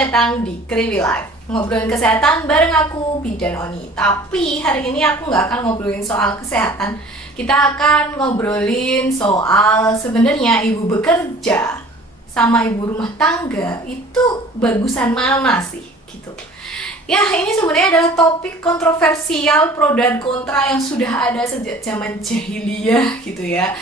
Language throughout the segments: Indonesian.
datang di Kriwi Life, ngobrolin kesehatan bareng aku, Bidan Oni. Tapi hari ini aku nggak akan ngobrolin soal kesehatan. Kita akan ngobrolin soal sebenarnya ibu bekerja sama ibu rumah tangga itu bagusan mana sih gitu. Ya, ini sebenarnya adalah topik kontroversial pro dan kontra yang sudah ada sejak zaman jahiliyah gitu ya.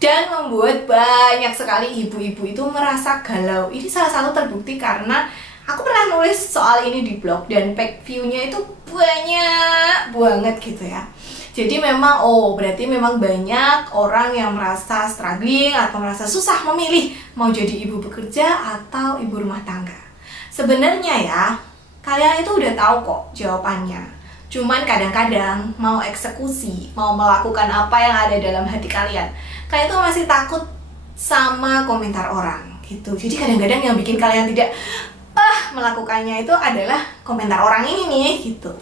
Dan membuat banyak sekali ibu-ibu itu merasa galau. Ini salah satu terbukti karena aku pernah nulis soal ini di blog dan page view-nya itu banyak banget gitu ya. Jadi memang, berarti memang banyak orang yang merasa struggling atau merasa susah memilih mau jadi ibu bekerja atau ibu rumah tangga. Sebenarnya ya, kalian itu udah tahu kok jawabannya. Cuman kadang-kadang mau eksekusi, mau melakukan apa yang ada dalam hati kalian, kalian tuh masih takut sama komentar orang gitu. Jadi kadang-kadang yang bikin kalian tidak melakukannya itu adalah komentar orang ini nih gitu.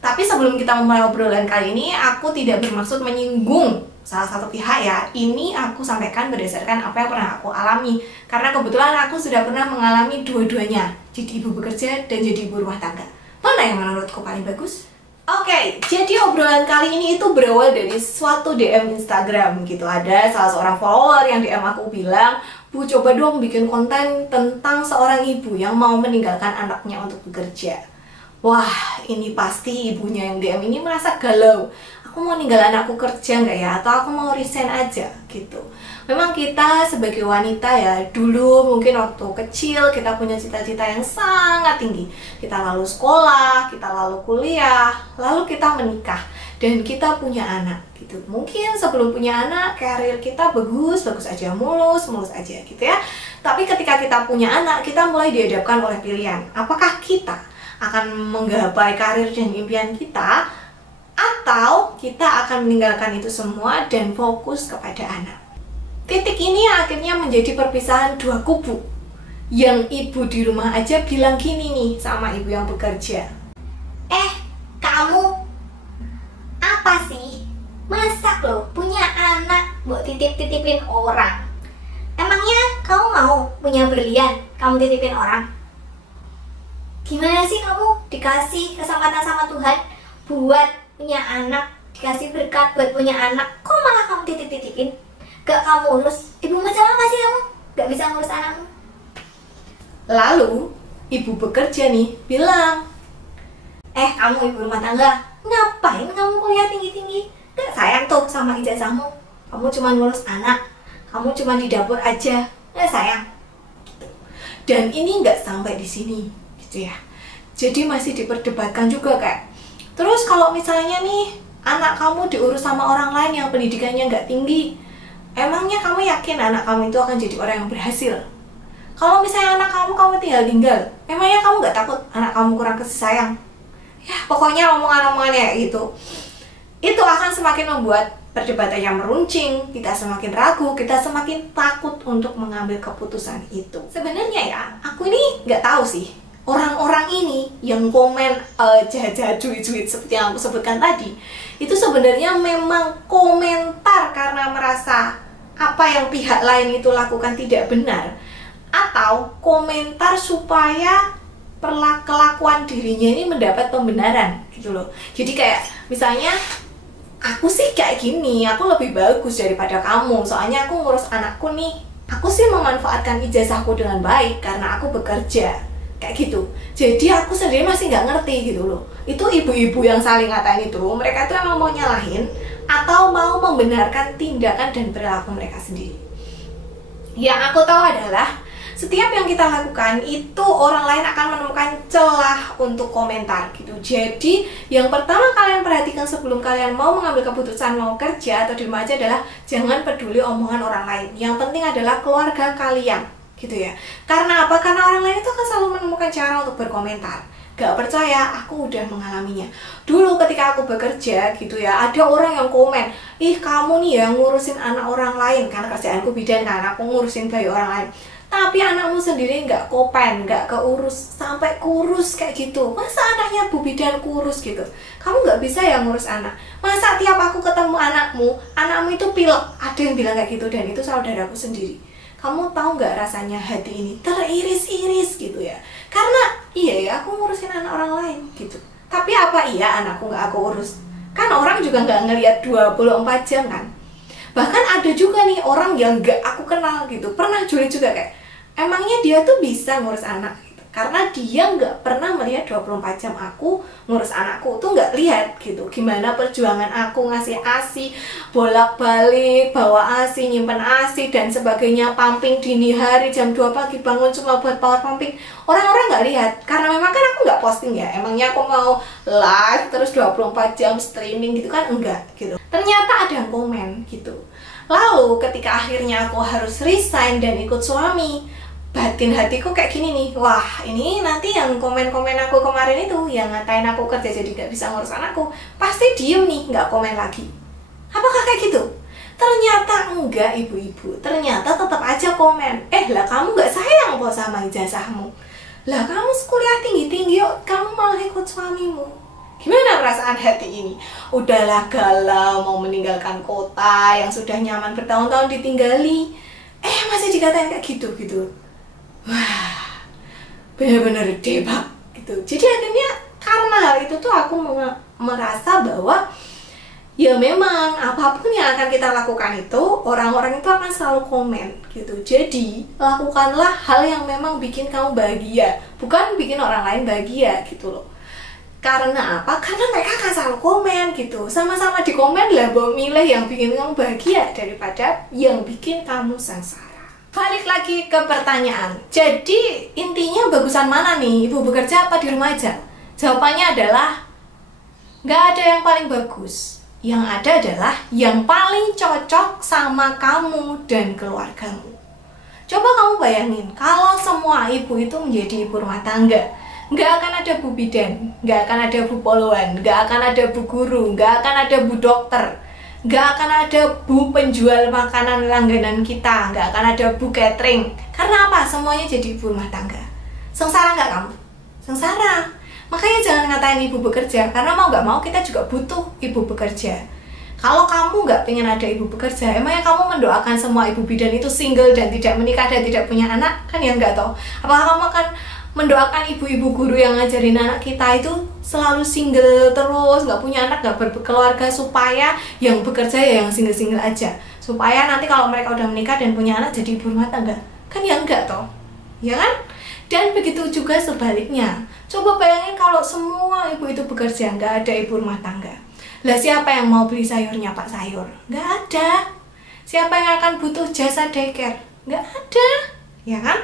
Tapi sebelum kita memulai obrolan kali ini, aku tidak bermaksud menyinggung salah satu pihak ya. Ini aku sampaikan berdasarkan apa yang pernah aku alami. Karena kebetulan aku sudah pernah mengalami dua-duanya, jadi ibu bekerja dan jadi ibu rumah tangga. Mana yang menurutku paling bagus? Oke, jadi obrolan kali ini itu berawal dari suatu DM Instagram gitu. Ada salah seorang follower yang DM aku bilang, "Bu, coba dong bikin konten tentang seorang ibu yang mau meninggalkan anaknya untuk bekerja." Wah, ini pasti ibunya yang DM ini merasa galau. Aku mau ninggal anakku kerja nggak ya? Atau aku mau resign aja gitu. Memang kita sebagai wanita ya, dulu mungkin waktu kecil kita punya cita-cita yang sangat tinggi. Kita lalu sekolah, kita lalu kuliah, lalu kita menikah. Dan kita punya anak gitu. Mungkin sebelum punya anak, karir kita bagus aja, mulus aja gitu ya. Tapi ketika kita punya anak, kita mulai dihadapkan oleh pilihan. Apakah kita akan menggapai karir dan impian kita, atau kita akan meninggalkan itu semua dan fokus kepada anak. Titik ini akhirnya menjadi perpisahan dua kubu. Yang ibu di rumah aja bilang gini nih sama ibu yang bekerja, Kamu apa sih? Masak loh, punya anak buat titip-titipin orang. Emangnya kamu mau punya berlian, kamu titipin orang? Gimana sih kamu dikasih kesempatan sama Tuhan buat punya anak, dikasih berkat buat punya anak, kok malah kamu titip-titipin? Gak kamu urus? Ibu macam apa sih kamu? Gak bisa ngurus anakmu? Lalu ibu bekerja nih bilang, Kamu ibu rumah tangga, ngapain kamu kuliah tinggi-tinggi? Gak sayang tuh sama ijazahmu. Kamu cuma ngurus anak, kamu cuma di dapur aja, gak sayang. dan ini nggak sampai di sini gitu ya. Jadi masih diperdebatkan juga kayak, terus kalau misalnya nih anak kamu diurus sama orang lain yang pendidikannya nggak tinggi, emangnya kamu yakin anak kamu itu akan jadi orang yang berhasil? Kalau misalnya anak kamu tinggal, emangnya kamu nggak takut anak kamu kurang kasih sayang? Ya pokoknya omongan-omongannya gitu. Itu akan semakin membuat perdebatannya meruncing, kita semakin ragu, kita semakin takut untuk mengambil keputusan itu. Sebenarnya ya, aku ini nggak tahu sih, orang-orang ini yang komen jahat-jahat cuit-cuit seperti yang aku sebutkan tadi, itu sebenarnya memang komentar karena merasa apa yang pihak lain itu lakukan tidak benar, atau komentar supaya kelakuan dirinya ini mendapat pembenaran gitu loh. Jadi kayak misalnya, aku sih kayak gini, aku lebih bagus daripada kamu, soalnya aku ngurus anakku nih. Aku sih memanfaatkan ijazahku dengan baik karena aku bekerja, kayak gitu. Jadi aku sendiri masih nggak ngerti gitu loh. Itu ibu-ibu yang saling ngatain itu, mereka tuh emang mau nyalahin atau mau membenarkan tindakan dan perilaku mereka sendiri. Yang aku tahu adalah setiap yang kita lakukan itu orang lain akan menemukan celah untuk komentar gitu. Jadi yang pertama kalian perhatikan sebelum kalian mau mengambil keputusan mau kerja atau di rumah aja adalah jangan peduli omongan orang lain. Yang penting adalah keluarga kalian gitu ya. Karena apa? Karena orang lain itu akan selalu menemukan cara untuk berkomentar. Gak percaya, aku udah mengalaminya. Dulu ketika aku bekerja gitu ya, ada orang yang komen, kamu nih ya ngurusin anak orang lain. Karena kerjaanku bidan kan, aku ngurusin bayi orang lain. Tapi anakmu sendiri nggak kopen, nggak keurus, sampai kurus kayak gitu. Masa anaknya Bu Bidan kurus gitu? Kamu nggak bisa ya ngurus anak. Masa tiap aku ketemu anakmu itu pilek? Ada yang bilang kayak gitu, dan itu saudaraku sendiri. Kamu tahu nggak rasanya hati ini teriris-iris gitu ya? Karena iya ya, aku ngurusin anak orang lain gitu. Tapi apa iya anakku nggak aku urus? Kan orang juga nggak ngelihat 24 jam kan. Bahkan ada juga nih orang yang nggak aku kenal gitu, pernah curi juga kayak, emangnya dia tuh bisa ngurus anak gitu. Karena dia nggak pernah melihat 24 jam aku ngurus anakku, tuh nggak lihat gitu gimana perjuangan aku ngasih ASI, bolak-balik, bawa ASI, nyimpen ASI dan sebagainya, pumping dini hari jam 2 pagi bangun cuma buat power pumping. Orang-orang nggak lihat, karena memang kan aku nggak posting ya, emangnya aku mau live terus 24 jam streaming gitu kan, enggak gitu. Ternyata ada yang komen gitu. Lalu ketika akhirnya aku harus resign dan ikut suami, batin hatiku kayak gini nih, wah ini nanti yang komen-komen aku kemarin itu, yang ngatain aku kerja jadi gak bisa ngurus anakku, pasti diem nih, gak komen lagi. Apakah kayak gitu? Ternyata enggak ibu-ibu, ternyata tetap aja komen. Lah kamu gak sayang kok sama ijazahmu? Lah kamu kuliah tinggi-tinggi yuk, kamu malah ikut suamimu. Gimana perasaan hati ini? Udahlah galau mau meninggalkan kota yang sudah nyaman bertahun-tahun ditinggali, masih dikatain kayak gitu. Wah, bener-bener debak gitu. Jadi akhirnya karena hal itu tuh aku merasa bahwa ya memang apapun yang akan kita lakukan itu, orang-orang itu akan selalu komen gitu. Jadi lakukanlah hal yang memang bikin kamu bahagia, bukan bikin orang lain bahagia gitu loh. Karena apa? Karena mereka akan selalu komen gitu. Sama-sama di komen lah, bahwa milih yang bikin kamu bahagia daripada yang bikin kamu sengsara. Balik lagi ke pertanyaan. Jadi intinya bagusan mana nih? Ibu bekerja apa di rumah aja? Jawabannya adalah nggak ada yang paling bagus. Yang ada adalah yang paling cocok sama kamu dan keluargamu. Coba kamu bayangin, kalau semua ibu itu menjadi ibu rumah tangga, nggak akan ada bu bidan, nggak akan ada bu poluan, nggak akan ada bu guru, nggak akan ada bu dokter, nggak akan ada bu penjual makanan langganan kita, nggak akan ada bu catering. Karena apa? Semuanya jadi ibu rumah tangga. Sengsara nggak kamu? Sengsara. Makanya jangan ngatain ibu bekerja, karena mau nggak mau kita juga butuh ibu bekerja. Kalau kamu nggak pengen ada ibu bekerja, emangnya kamu mendoakan semua ibu bidan itu single dan tidak menikah dan tidak punya anak? Kan ya nggak toh. Apakah kamu akan mendoakan ibu-ibu guru yang ngajarin anak kita itu selalu single terus, nggak punya anak, nggak berkeluarga, supaya yang bekerja ya yang single-single aja, supaya nanti kalau mereka udah menikah dan punya anak jadi ibu rumah tangga? Kan ya enggak toh, ya kan? Dan begitu juga sebaliknya. Coba bayangin kalau semua ibu itu bekerja, nggak ada ibu rumah tangga. Lah siapa yang mau beli sayurnya Pak Sayur? Nggak ada. Siapa yang akan butuh jasa daycare? Nggak ada, ya kan?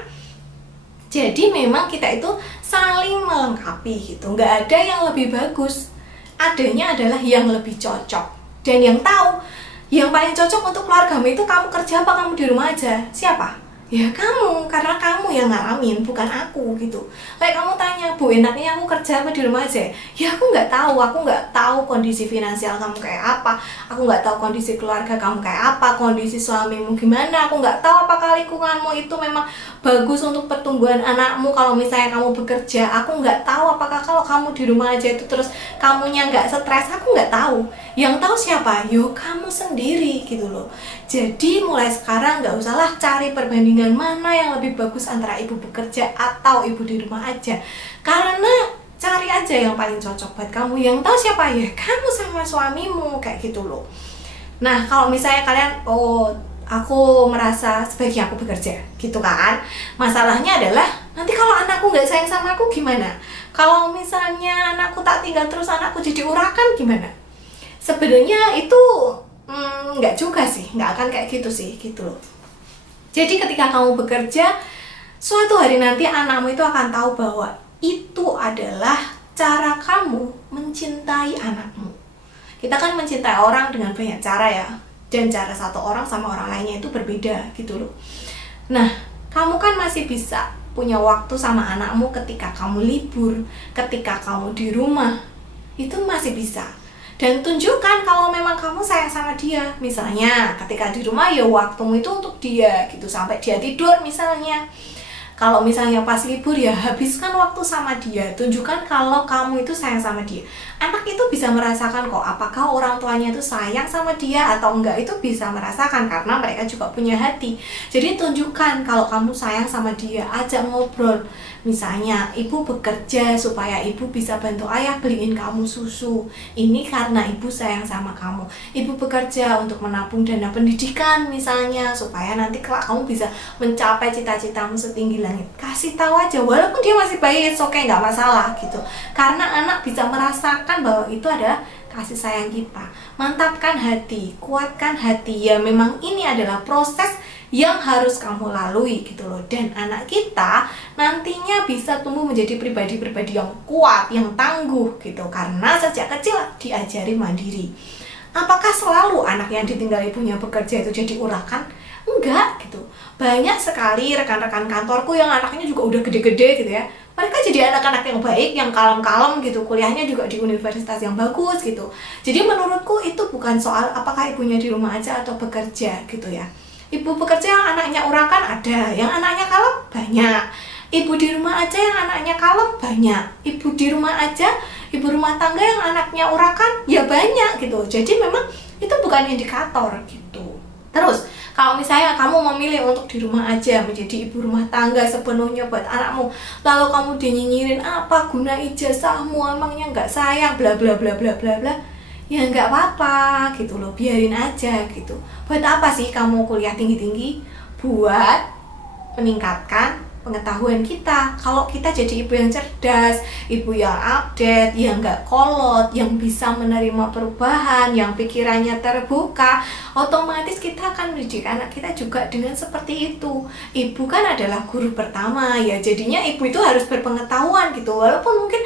Jadi memang kita itu saling melengkapi gitu, nggak ada yang lebih bagus. Adanya adalah yang lebih cocok. Dan yang tahu, yang paling cocok untuk keluargamu itu kamu kerja apa kamu di rumah aja? Siapa? Ya kamu, karena kamu yang ngalamin, bukan aku gitu. Kayak kamu tanya, Bu, enaknya aku kerja apa di rumah aja? Ya aku nggak tahu kondisi finansial kamu kayak apa, aku nggak tahu kondisi keluarga kamu kayak apa, kondisi suamimu gimana, aku nggak tahu apakah lingkunganmu itu memang bagus untuk pertumbuhan anakmu kalau misalnya kamu bekerja. Aku nggak tahu apakah kalau kamu di rumah aja itu terus kamunya nggak stres, aku nggak tahu. Yang tahu siapa? Yo kamu sendiri gitu loh. Jadi mulai sekarang nggak usahlah cari perbandingan mana yang lebih bagus antara ibu bekerja atau ibu di rumah aja. Karena cari aja yang paling cocok buat kamu. Yang tahu siapa? Ya kamu sama suamimu, kayak gitu loh. Nah kalau misalnya kalian, aku merasa sebaiknya aku bekerja gitu kan. Masalahnya adalah nanti kalau anakku nggak sayang sama aku gimana? Kalau misalnya anakku tak tinggal terus anakku jadi urakan gimana? Sebenarnya itu nggak juga sih, nggak akan kayak gitu sih gitu loh. Jadi ketika kamu bekerja, suatu hari nanti anakmu itu akan tahu bahwa itu adalah cara kamu mencintai anakmu. Kita kan mencintai orang dengan banyak cara ya, dan cara satu orang sama orang lainnya itu berbeda gitu loh. Nah, kamu kan masih bisa punya waktu sama anakmu ketika kamu libur, ketika kamu di rumah, itu masih bisa. Dan tunjukkan kalau memang kamu sayang sama dia. Misalnya ketika di rumah ya waktumu itu untuk dia gitu, sampai dia tidur misalnya. Kalau misalnya pas libur ya habiskan waktu sama dia. Tunjukkan kalau kamu itu sayang sama dia. Anak itu bisa merasakan kok apakah orang tuanya itu sayang sama dia atau enggak, itu bisa merasakan karena mereka juga punya hati. Jadi tunjukkan kalau kamu sayang sama dia, ajak ngobrol. Misalnya ibu bekerja supaya ibu bisa bantu ayah beliin kamu susu, ini karena ibu sayang sama kamu. Ibu bekerja untuk menabung dana pendidikan misalnya, supaya nanti kelak kamu bisa mencapai cita-citamu setinggi langit. Kasih tahu aja, walaupun dia masih bayi, oke, nggak masalah gitu, karena anak bisa merasakan bahwa itu adalah kasih sayang kita. Mantapkan hati, kuatkan hati, ya memang ini adalah proses yang harus kamu lalui gitu loh. Dan anak kita nantinya bisa tumbuh menjadi pribadi-pribadi yang kuat, yang tangguh gitu, karena sejak kecil diajari mandiri. Apakah selalu anak yang ditinggal ibunya bekerja itu jadi urakan? Enggak gitu. Banyak sekali rekan-rekan kantorku yang anaknya juga udah gede-gede gitu ya, mereka jadi anak-anak yang baik, yang kalem-kalem gitu, kuliahnya juga di universitas yang bagus gitu. Jadi menurutku itu bukan soal apakah ibunya di rumah aja atau bekerja gitu ya. Ibu bekerja yang anaknya urakan ada, yang anaknya kalem banyak. Ibu di rumah aja yang anaknya kalem banyak. Ibu di rumah aja, ibu rumah tangga yang anaknya urakan ya banyak gitu. Jadi memang itu bukan indikator gitu. Terus kalau misalnya kamu memilih untuk di rumah aja menjadi ibu rumah tangga sepenuhnya buat anakmu, lalu kamu dinyinyirin apa guna ijazahmu, emangnya nggak sayang, bla bla bla bla bla bla, ya nggak apa-apa gitu loh, biarin aja gitu. Buat apa sih kamu kuliah tinggi-tinggi? Buat meningkatkan pengetahuan kita. Kalau kita jadi ibu yang cerdas, ibu yang update, yang nggak kolot, yang bisa menerima perubahan, yang pikirannya terbuka, otomatis kita akan mendidik anak kita juga dengan seperti itu. Ibu kan adalah guru pertama ya, jadinya ibu itu harus berpengetahuan gitu, walaupun mungkin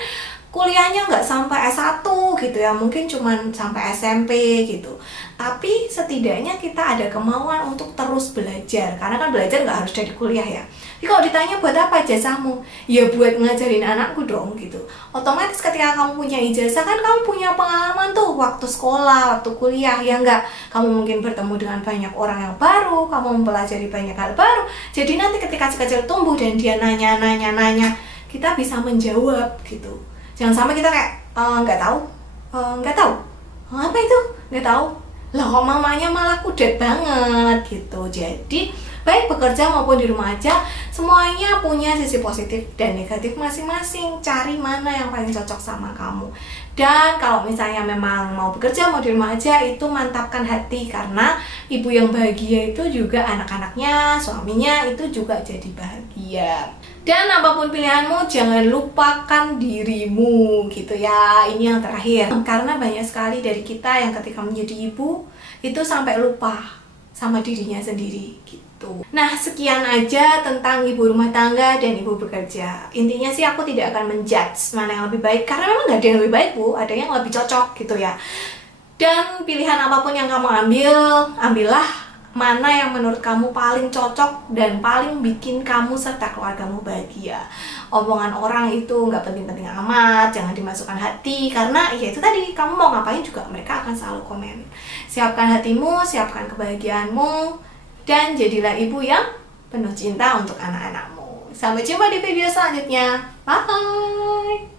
kuliahnya nggak sampai S1 gitu ya, mungkin cuman sampai SMP gitu, tapi setidaknya kita ada kemauan untuk terus belajar, karena kan belajar nggak harus dari kuliah ya. Jadi kalau ditanya buat apa ijazahmu, ya buat ngajarin anakku dong gitu. Otomatis ketika kamu punya ijazah kan kamu punya pengalaman tuh waktu sekolah, waktu kuliah, ya enggak, kamu mungkin bertemu dengan banyak orang yang baru, kamu mempelajari banyak hal baru. Jadi nanti ketika si kecil tumbuh dan dia nanya, kita bisa menjawab gitu. Jangan sampai kita kayak nggak tahu, apa itu, nggak tahu, lah kok mamanya malah kudet banget gitu. Jadi baik bekerja maupun di rumah aja, semuanya punya sisi positif dan negatif masing-masing. Cari mana yang paling cocok sama kamu. Dan kalau misalnya memang mau bekerja, mau di rumah aja, itu mantapkan hati, karena ibu yang bahagia itu juga anak-anaknya, suaminya itu juga jadi bahagia. Dan apapun pilihanmu, jangan lupakan dirimu gitu ya. Ini yang terakhir, karena banyak sekali dari kita yang ketika menjadi ibu itu sampai lupa sama dirinya sendiri gitu. Nah, sekian aja tentang ibu rumah tangga dan ibu bekerja. Intinya sih aku tidak akan menjudge mana yang lebih baik, karena memang gak ada yang lebih baik bu, ada yang lebih cocok gitu ya. Dan pilihan apapun yang kamu ambillah mana yang menurut kamu paling cocok dan paling bikin kamu serta keluargamu bahagia. Omongan orang itu nggak penting-penting amat, jangan dimasukkan hati, karena ya itu tadi, kamu mau ngapain juga mereka akan selalu komen. Siapkan hatimu, siapkan kebahagiaanmu, dan jadilah ibu yang penuh cinta untuk anak-anakmu. Sampai jumpa di video selanjutnya. Bye!